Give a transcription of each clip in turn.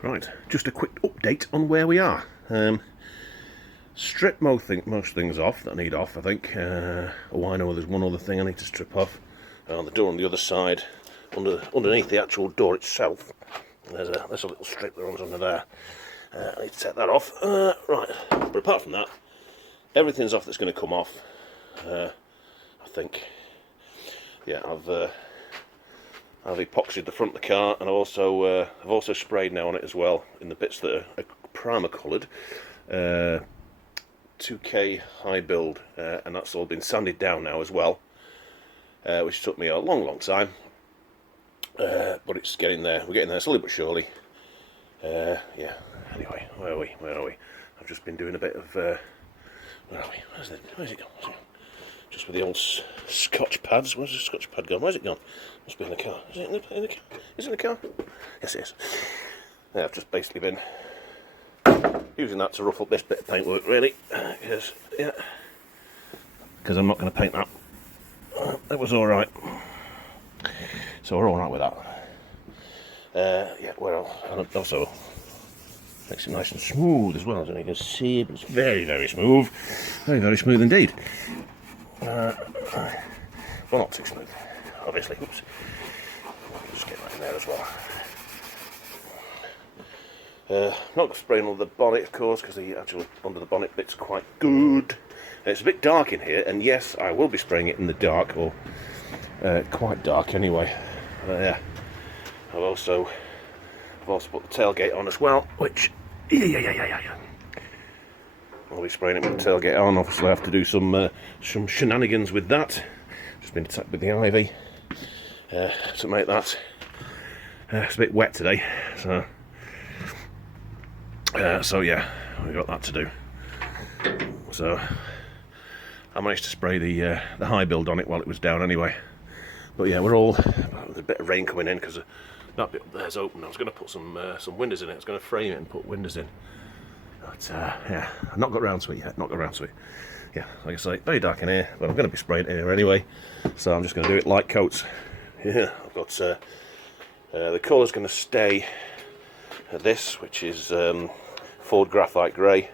Right, just a quick update on where we are. Strip most things off that I need off, I think. Oh, I know there's one other thing I need to strip off. On the door on the other side, underneath the actual door itself, there's a little strip that runs under there. I need to take that off. Right, but apart from that, everything's off that's going to come off. I think. Yeah, I've epoxied the front of the car, and I've also sprayed now on it as well in the bits that are primer coloured. 2K high build, and that's all been sanded down now as well, which took me a long time, but it's getting there. We're getting there slowly but surely. Yeah. Anyway, where are we? I've just been doing a bit of. Where are we? Where's it gone? Just with the old Scotch pads. Where's the Scotch pad gone? Where's it gone? Must be in the car. Is it in the car? Is it in the car? Yes, it is. Yeah, I've just basically been using that to rough up this bit of paintwork, really, because I'm not going to paint that. That was all right. So we're all right with that. Yeah, well, and also makes it nice and smooth as well, as you can see. But it's very smooth, very smooth indeed. Well, not too smooth, obviously. Oops. Just get that in there as well. Not spraying under the bonnet, of course, because the actual under the bonnet bit's quite good. It's a bit dark in here, and yes, I will be spraying it in the dark, or quite dark anyway. Yeah, I've also put the tailgate on as well, which I'll be spraying it with the tailgate on. Obviously, I have to do some shenanigans with that. Just been attacked with the ivy to make that. It's a bit wet today, so yeah, we've got that to do. So I managed to spray the high build on it while it was down anyway. But yeah, there's a bit of rain coming in because that bit up there's open. I was going to put some windows in it. I was going to frame it and put windows in. But yeah, I've not got round to it yet. Yeah, like I say, very dark in here, but I'm going to be spraying it here anyway. So I'm just going to do it light coats. Yeah, I've got the colour's going to stay this, which is Ford Graphite Grey.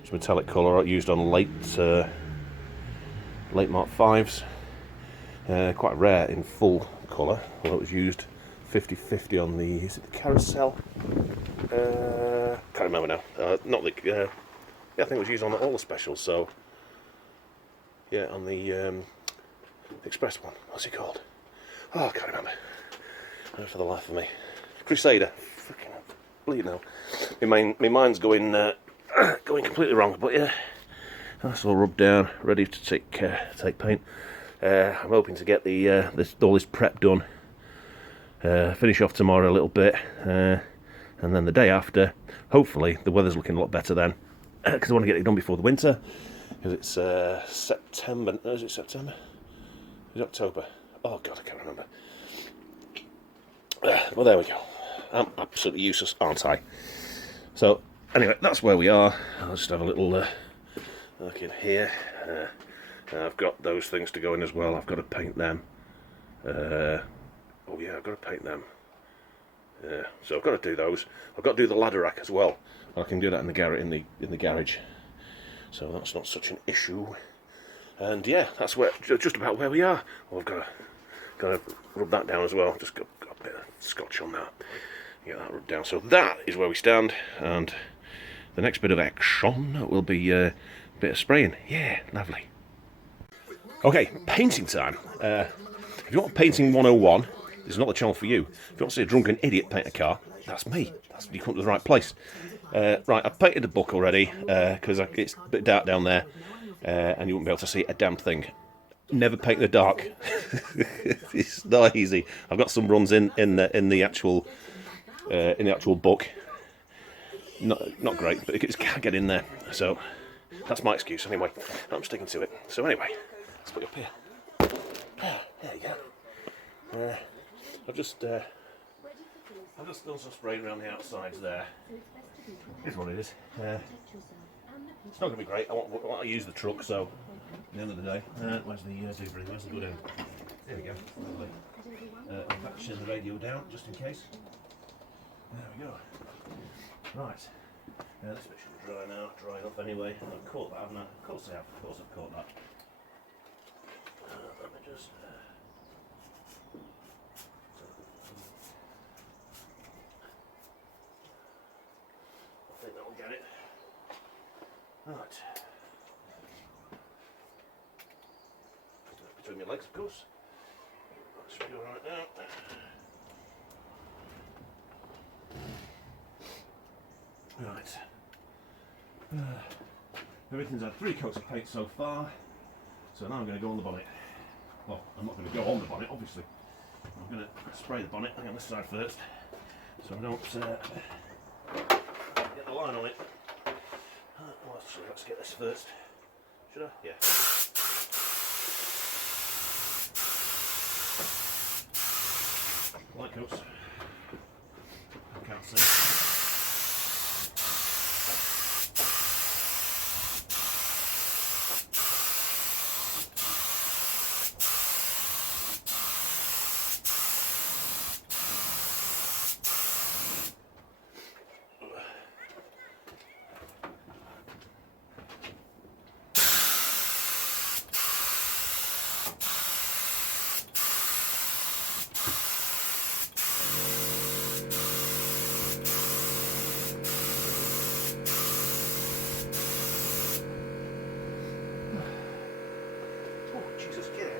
It's a metallic colour used on late Mark 5s. Quite rare in full colour, although it was used 50-50 on the Carousel? Can't remember now. Not the. Yeah, I think it was used on all the specials. So yeah, on the Express one. What's it called? Oh, I can't remember. For the life of me, Crusader. Fucking bleeding hell. My mind's going completely wrong. But yeah, that's all rubbed down, ready to take paint. I'm hoping to get all this prep done. Finish off tomorrow a little bit, and then the day after, hopefully the weather's looking a lot better then, because I want to get it done before the winter, because it's September. No, is it September? Is it October? Oh God, I can't remember. Well, there we go. I'm absolutely useless, aren't I? So anyway, that's where we are. I'll just have a little look in here. I've got those things to go in as well. I've got to paint them. Oh yeah, I've got to paint them. Yeah, so I've got to do those. I've got to do the ladder rack as well. I can do that in the garage. So that's not such an issue. And yeah, that's just about where we are. Well, I've got to rub that down as well. Just got a bit of scotch on that. Get that rubbed down. So that is where we stand. And the next bit of action will be a bit of spraying. Yeah, lovely. Okay, painting time. If you want painting 101, this is not the channel for you. If you want to see a drunken idiot paint a car, that's me. You come to the right place. Right, I've painted the book already because it's a bit dark down there, and you won't be able to see a damn thing. Never paint in the dark. It's not easy. I've got some runs in the actual book. Not great, but it can't get in there. So that's my excuse anyway. I'm sticking to it. So anyway, let's put it up here. There you go. I've just done some spraying around the outsides there. Here's what it is. It's not going to be great. I want to use the truck, so at the end of the day, where's the debris? Where's the go down? There we go. Lovely. I'm back to shut the radio down just in case. There we go. Right. This bit should be dry now. Dry enough anyway. I've caught that, haven't I? Of course I have. Of course I've caught that. Let me just. I think that will get it. Right. Between my legs, of course. That should be alright now. Right. Everything's had 3 coats of paint so far, so now I'm going to go on the bonnet. Well, I'm not going to go on the bonnet, obviously. I'm going to spray the bonnet on this side first, so I don't get the line on it. Well, actually, let's get this first. Should I? Yeah. Light coats. I can't see. Jesus, get it.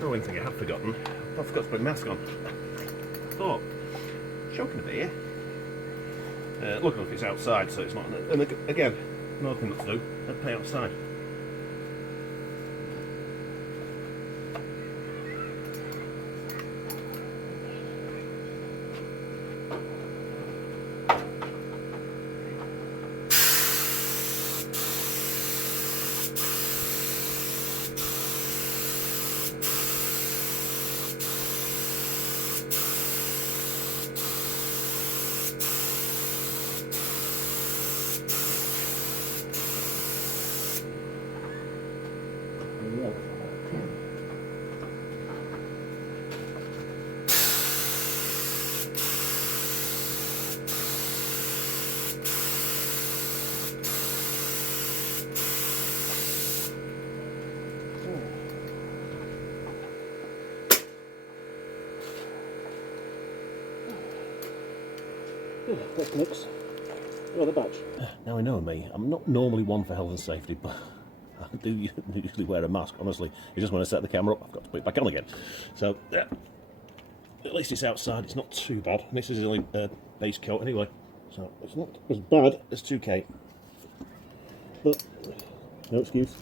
One thing I have forgotten, I forgot to put my mask on. Thought, choking a bit here. Luckily if it's outside, so it's not. And again, another thing not to do, I'd pay outside. Quick mix. Oh, the badge. Now I know me, I'm not normally one for health and safety, but I do usually wear a mask, honestly. It's just when I set the camera up, I've got to put it back on again. So, yeah. At least it's outside, it's not too bad. And this is the only base coat anyway. So, it's not as bad as 2K. But, no excuse.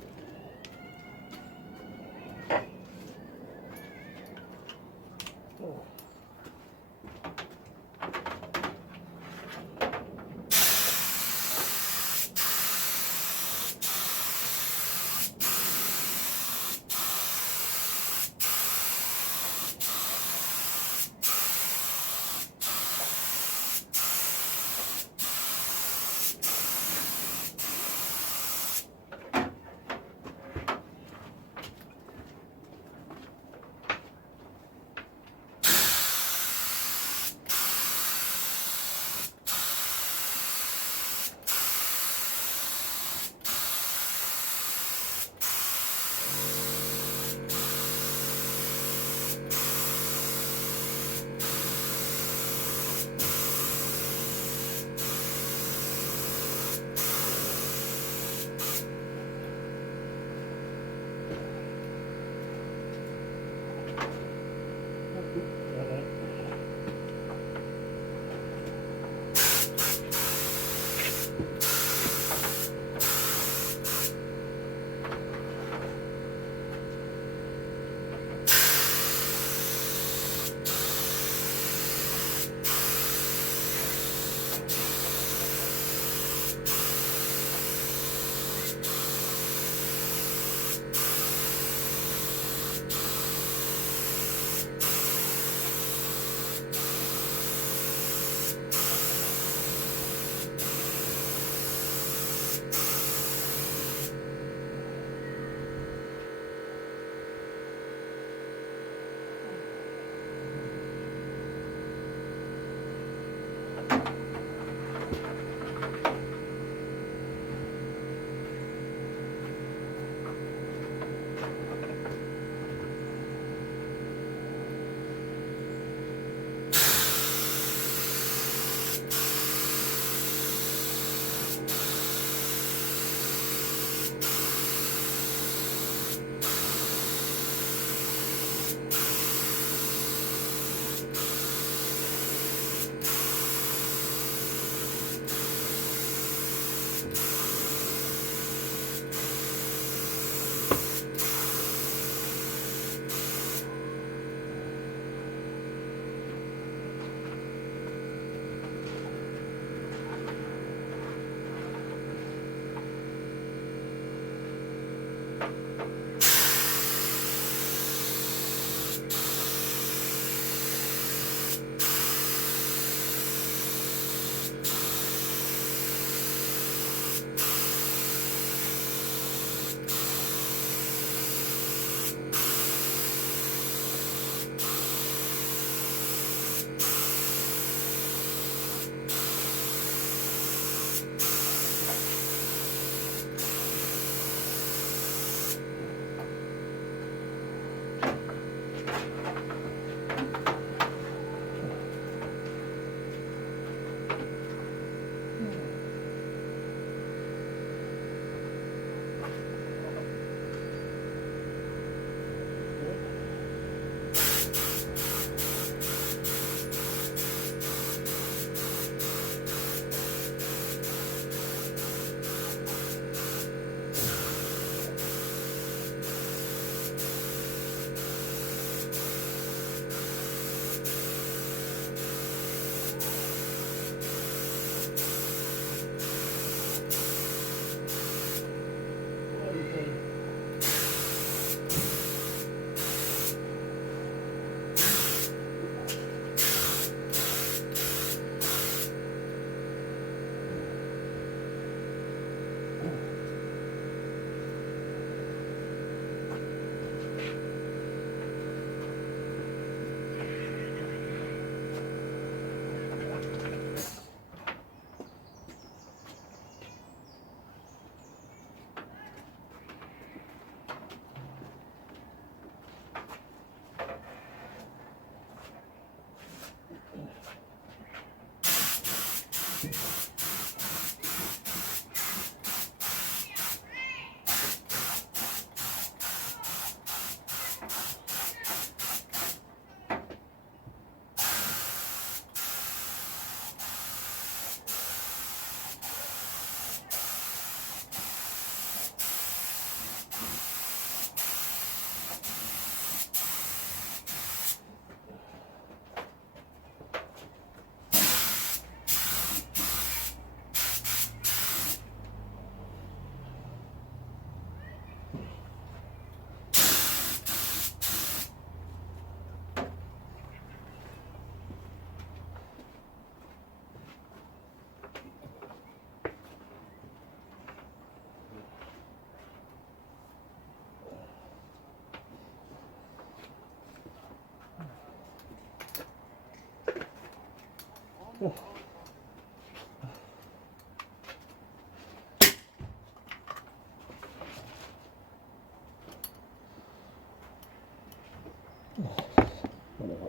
Oh.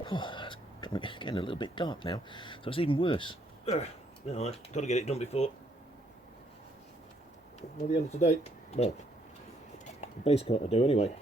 Oh, it's getting a little bit dark now, so it's even worse. No, I've got to get it done before the end of today. Well, the base coat I do anyway.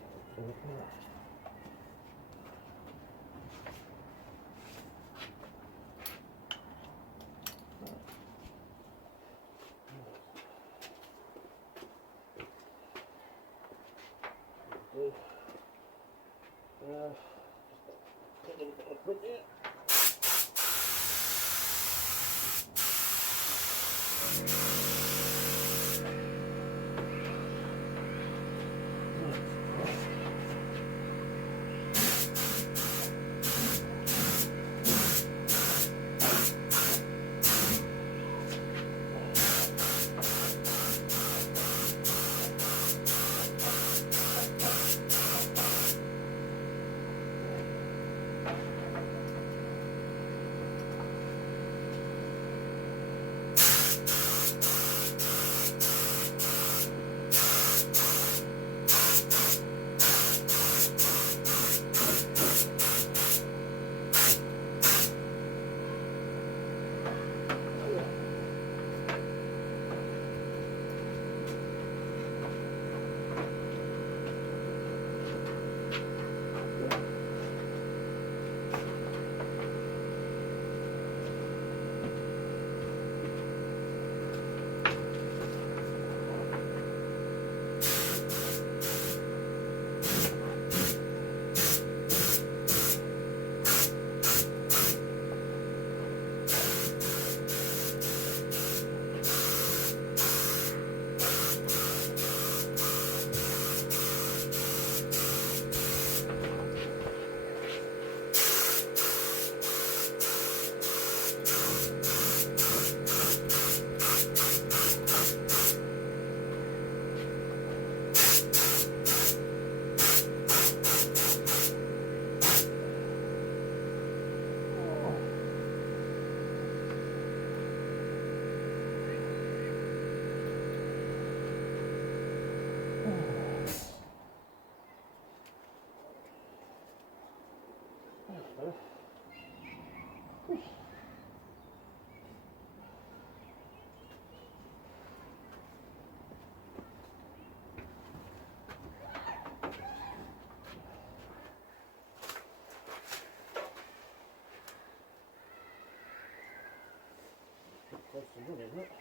Isn't it?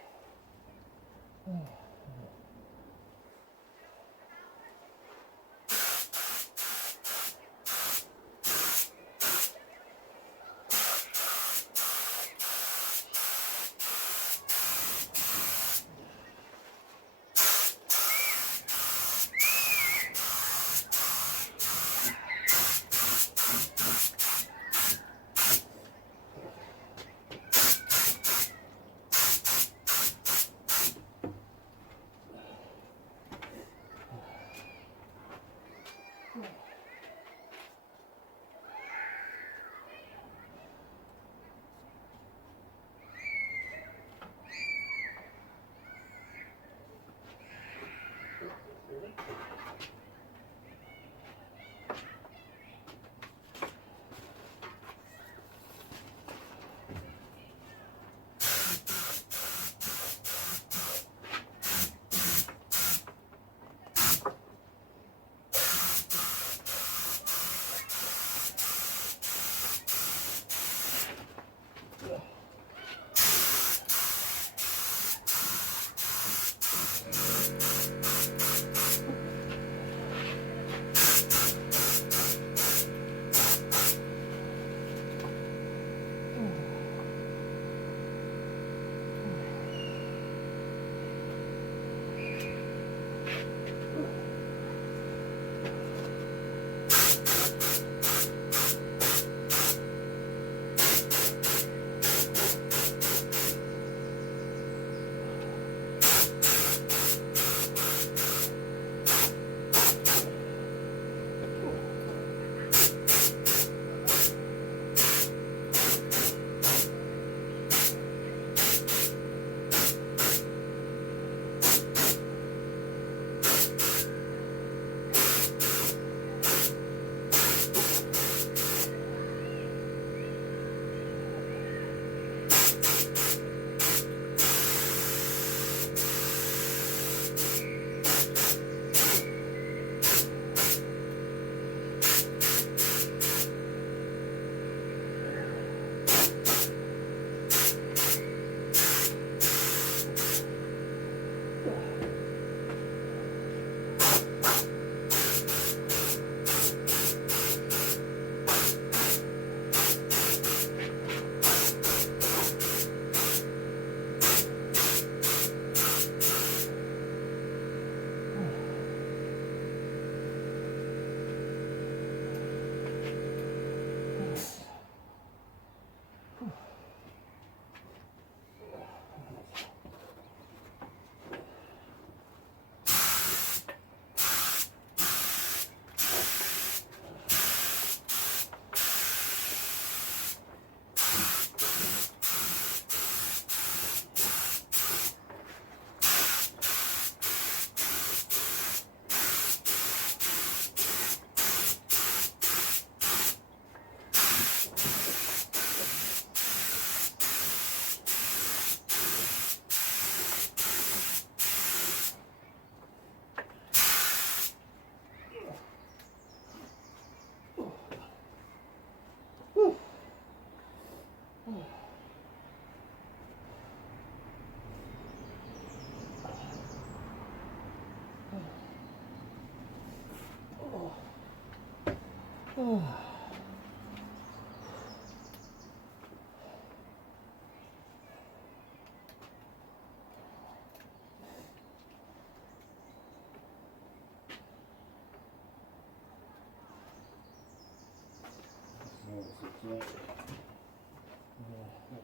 Oh.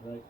Right.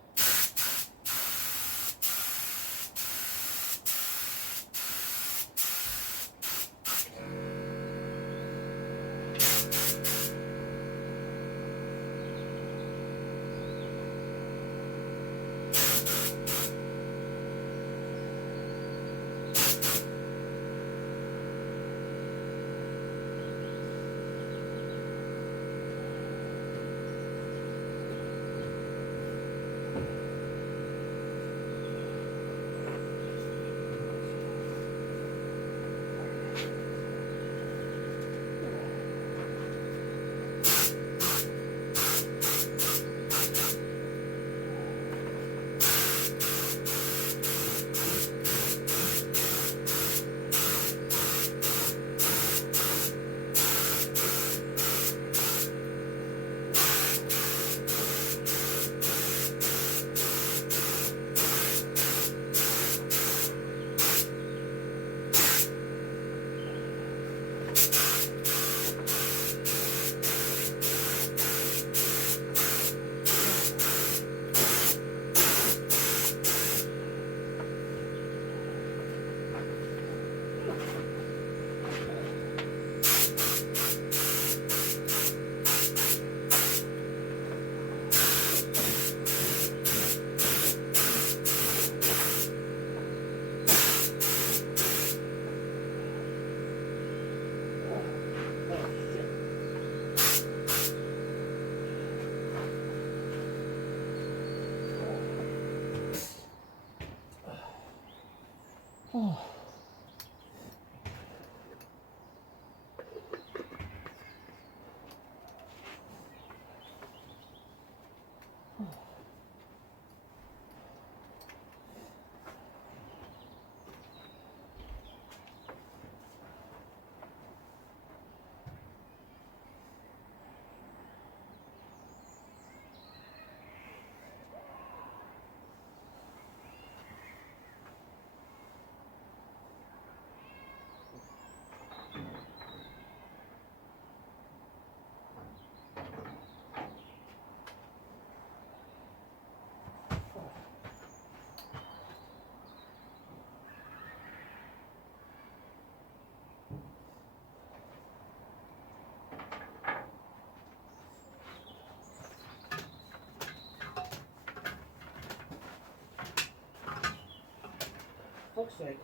Oh. Fuck's sake.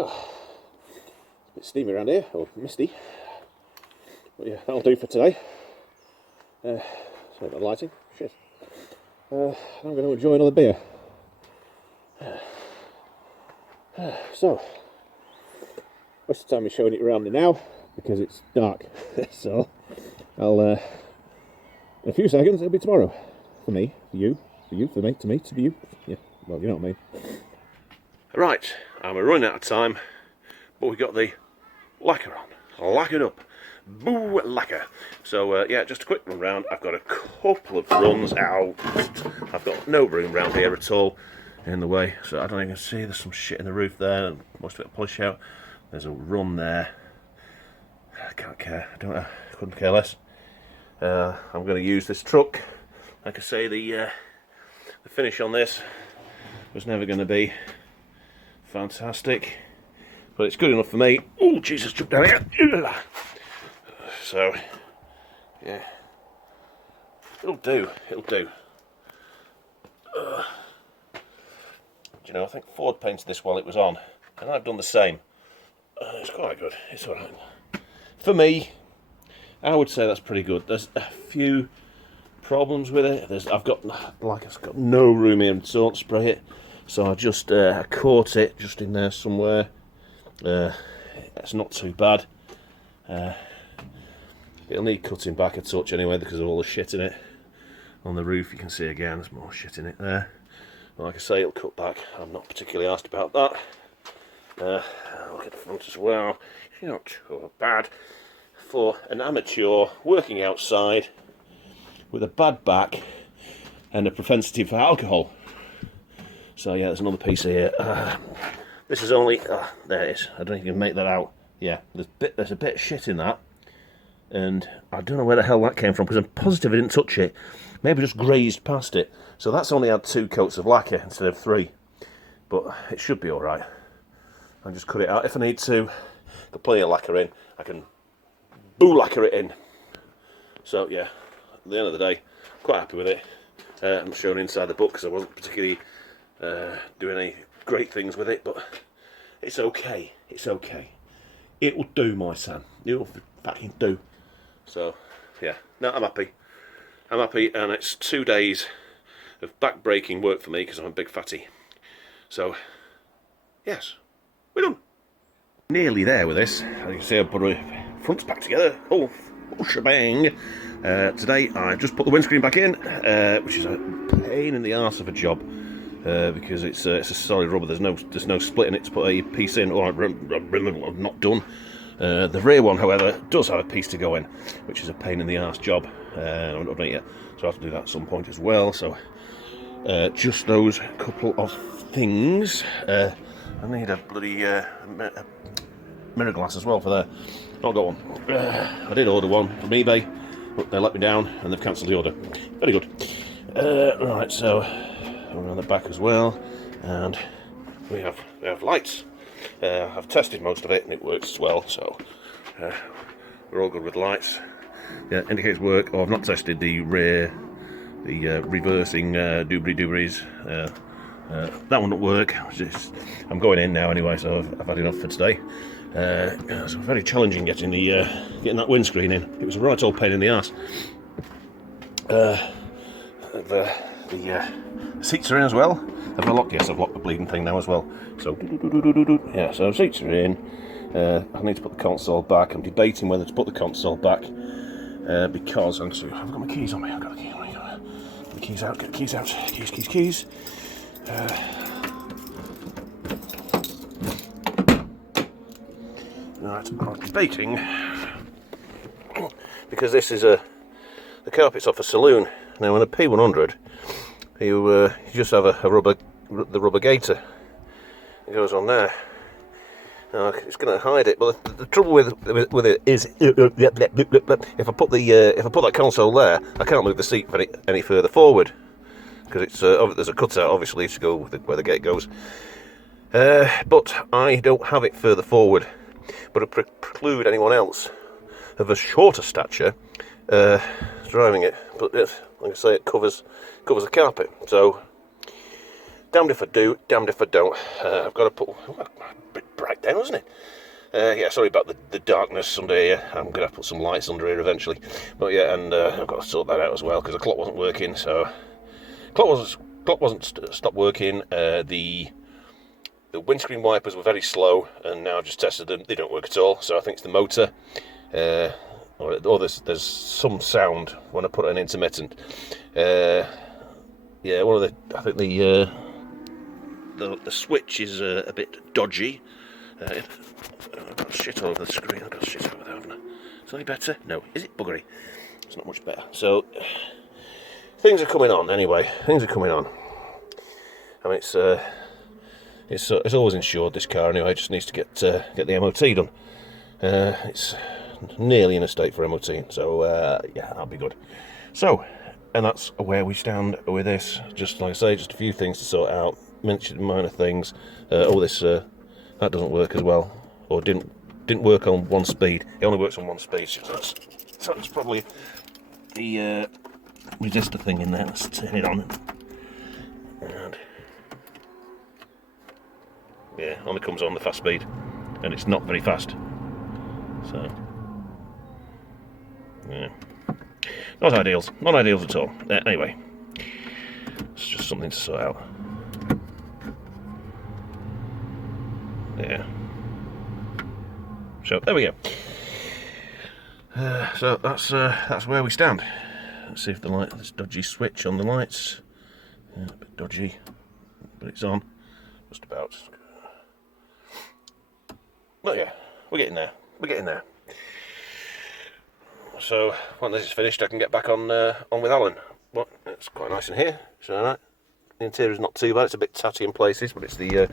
Well, it's a bit steamy around here, or misty. But yeah, that'll do for today. Sorry about the lighting. Shit. I'm going to enjoy another beer. So, most of the time I'm showing it around me now because it's dark. So, I'll in a few seconds it'll be tomorrow. For me, for you, for me, to me, to you. Yeah, well, you know what I mean. Right, I'm running out of time, but we got the lacquer on. Lacquered up. Boo lacquer. So yeah, just a quick run round. I've got a couple of runs out. I've got no room round here at all in the way, so I don't even see. There's some shit in the roof there, and most of it polish out. There's a run there. I can't care. Couldn't care less. I'm going to use this truck. Like I say, the finish on this was never going to be fantastic, but it's good enough for me. Oh Jesus, jump down here. So yeah, it'll do. Do you know, I think Ford painted this while it was on, and I've done the same. It's quite good. It's alright. For me, I would say that's pretty good. There's a few problems with it. I've got no room here to don't spray it, so I just caught it just in there somewhere. It's not too bad. It'll need cutting back a touch anyway because of all the shit in it. On the roof you can see again there's more shit in it there. Like I say, it'll cut back. I'm not particularly asked about that. Look at the front as well. It's not too bad for an amateur working outside with a bad back and a propensity for alcohol. So yeah, there's another piece here. This is only there it is. I don't know if you can make that out. Yeah, there's a bit of shit in that, and I don't know where the hell that came from because I'm positive I didn't touch it. Maybe just grazed past it. So that's only had 2 coats of lacquer instead of 3, but it should be all right. I'll just cut it out if I need to. Got plenty of lacquer in. I can boo lacquer it in. So yeah, at the end of the day, quite happy with it. I'm showing inside the book because I wasn't particularly doing any great things with it, but it's okay. It's okay. It will do, my son. It will fucking do. So yeah, no, I'm happy. I'm happy, and it's 2 days of back-breaking work for me because I'm a big fatty. So yes, we're done. Nearly there with this. As you can see, I put the fronts back together. Oh shebang. Today I just put the windscreen back in, which is a pain in the arse of a job because it's a solid rubber. There's no splitting it to put a piece in. Or I'm not done. The rear one, however, does have a piece to go in, which is a pain in the arse job. I'm not done it yet, so I have to do that at some point as well. So just those couple of things. I need a bloody mirror glass as well for there. Not got one. I did order one from eBay, but they let me down and they've cancelled the order. Very good. Right, so around the back as well, and we have lights. I've tested most of it and it works as well, so we're all good with lights. Yeah, indicators work. Oh, I've not tested the rear, the reversing doobry-doobries. That one won't work. I'm going in now anyway, so I've had enough for today. It's very challenging getting that windscreen in. It was a right old pain in the arse. The seats are in as well. Have I locked? Yes, I've locked the bleeding thing now as well. So yeah, so seats are in. I need to put the console back. I'm debating whether to put the console back because I've got my keys on me. I've got the keys on me. Get the keys out. Get the keys out. Keys. Right, I'm debating because this is the carpet's off a saloon. Now in a P100, you just have the rubber gaiter. It goes on there. Now it's going to hide it, but the trouble with it is if I put that console there, I can't move the seat any further forward because it's there's a cutout obviously to go where the gate goes. But I don't have it further forward, but it preclude anyone else of a shorter stature driving it. But like I say, it covers the carpet, so damned if I do, damned if I don't. I've got to put... a bit bright then, wasn't it? Yeah, sorry about the darkness under here. I'm going to have to put some lights under here eventually. But yeah, and I've got to sort that out as well, because the clock wasn't working, so... Clock wasn't stopped working. The windscreen wipers were very slow, and now I've just tested them. They don't work at all, so I think it's the motor. Or there's some sound when I put an intermittent. Yeah, one of the... I think the switch is a bit dodgy. I've got shit all over the screen. I've got shit over there, haven't I? Is it any better? No. Is it buggery? It's not much better. So, things are coming on anyway. Things are coming on. I mean, it's always insured, this car anyway. It just needs to get the MOT done. It's nearly in a state for MOT, so yeah, that'll be good. So, and that's where we stand with this. Just like I say, just a few things to sort out. Mentioned minor things. This that doesn't work as well, or didn't work on one speed. It only works on one speed, so that's probably the resistor thing in there. Let's turn it on. And yeah, only comes on the fast speed, and it's not very fast. So yeah, not ideals at all. Anyway, it's just something to sort out. Yeah. So there we go. So that's where we stand. Let's see if this dodgy switch on the lights. Yeah, a bit dodgy, but it's on. Just about. But yeah, we're getting there. We're getting there. So when this is finished, I can get back on with Alan. But it's quite nice in here. So alright. The interior is not too bad. It's a bit tatty in places, but it's the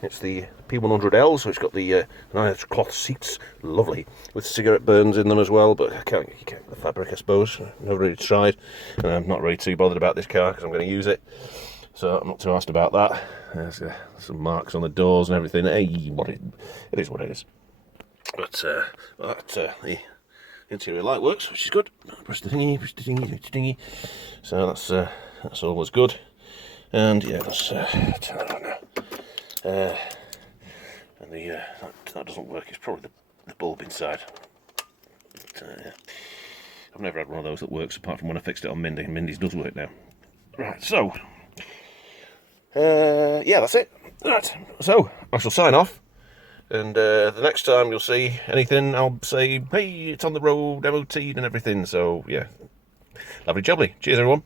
P100L, so it's got the nice cloth seats, lovely, with cigarette burns in them as well. But you can't get the fabric, I suppose. I've never really tried, and I'm not really too bothered about this car because I'm going to use it, so I'm not too asked about that. There's some marks on the doors and everything. Hey, it is what it is. But the interior light works, which is good. Press the thingy. So that's always good. And yeah, let's turn that on now. And that doesn't work. It's probably the bulb inside. But, yeah. I've never had one of those that works apart from when I fixed it on Mindy. Mindy's does work now. Right, so yeah, that's it. Right, so I shall sign off. And the next time you'll see anything, I'll say, hey, it's on the road, MOT'd and everything. So yeah, lovely jubbly. Cheers, everyone.